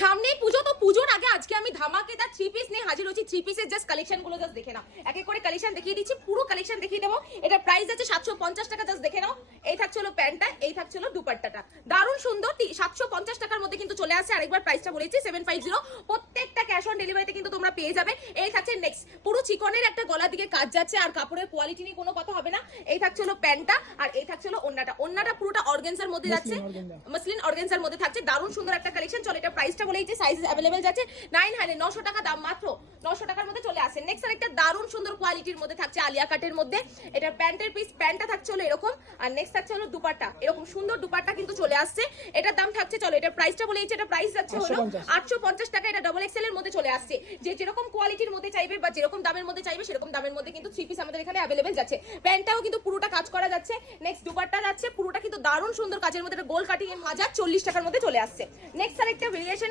সামনে পুজো, তো পুজোর আগে আজকে আমি ধামাকেদার থ্রি পিস নিয়ে হাজির হচ্ছি। থ্রি পিসের জাস্ট কালেকশন গুলো জাস্ট দেখে নাও, এক এক করে কালেকশন দেখিয়ে দিচ্ছি, পুরো কালেকশন দেখিয়ে দেবো। এটা প্রাইস আছে 750 টাকা, জাস্ট দেখে নাও। এই থাকছে হলো প্যান্টটা, এই থাকছে হলো দুপাট্টাটা, দারুণ সুন্দর। 750 টাকার মধ্যে কিন্তু চলে আসছে। আরেকবার প্রাইসটা বলেছি 750, প্রত্যেকটা ক্যাশ অন ডেলিভারিতে কিন্তু তোমরা পেয়ে যাবে। এই থাকছে নেক্সট, পুরো চিকনের একটা গলার দিকে কাজ যাচ্ছে, আর কাপড়ের কোয়ালিটি নিয়ে কোনো কথা হবে না। এই থাকছে হলো প্যান্টটা, আর এই থাকছে হলো ওন্নাটা। ওন্নাটা পুরোটা অর্গানজার মধ্যে যাচ্ছে, মসলিন অর্গানজার মধ্যে থাকছে, দারুণ সুন্দর একটা কালেকশন। চলো এটা প্রাইসটা বলেইছি, সাইজ अवेलेबल যাচ্ছে 900 টাকা দাম, মাত্র 900 টাকার মধ্যে চলে আসে। নেক্সট আরেকটা দারুণ সুন্দর কোয়ালিটির মধ্যে থাকছে আলিয়া কাটের মধ্যে। এটা প্যান্টের পিস, প্যান্টটা থাকছে হলো এরকম, আর নেক্সট থাকছে হলো দুপাট্টা, এরকম সুন্দর দুপাট্টা কিন্তু চলে আসছে। এটার দাম থাকছে, চলো এটা প্রাইসটা বলেইছি, এটা প্রাইস যাচ্ছে হলো 850 টাকা। এটা ডবল এক্সেল এর মধ্যে চলে আসছে। যে যেরকম কোয়ালিটির মধ্যে চাইবে বা যেরকম দামের মধ্যে চাইবে সেরকম দামের মধ্যে কিন্তু থ্রি পিস আমাদের এখানে अवेलेबल যাচ্ছে। প্যান্টটাও কিন্তু পুরোটা কাজ করা যাচ্ছে। নেক্সট দুপাট্টা যাচ্ছে পুরোটা কিন্তু দারুণ সুন্দর কাজের মধ্যে, এটা গোল কাটিং এর 1040 টাকার মধ্যে চলে আসছে। নেক্সট আরেকটা ভেরিয়েশন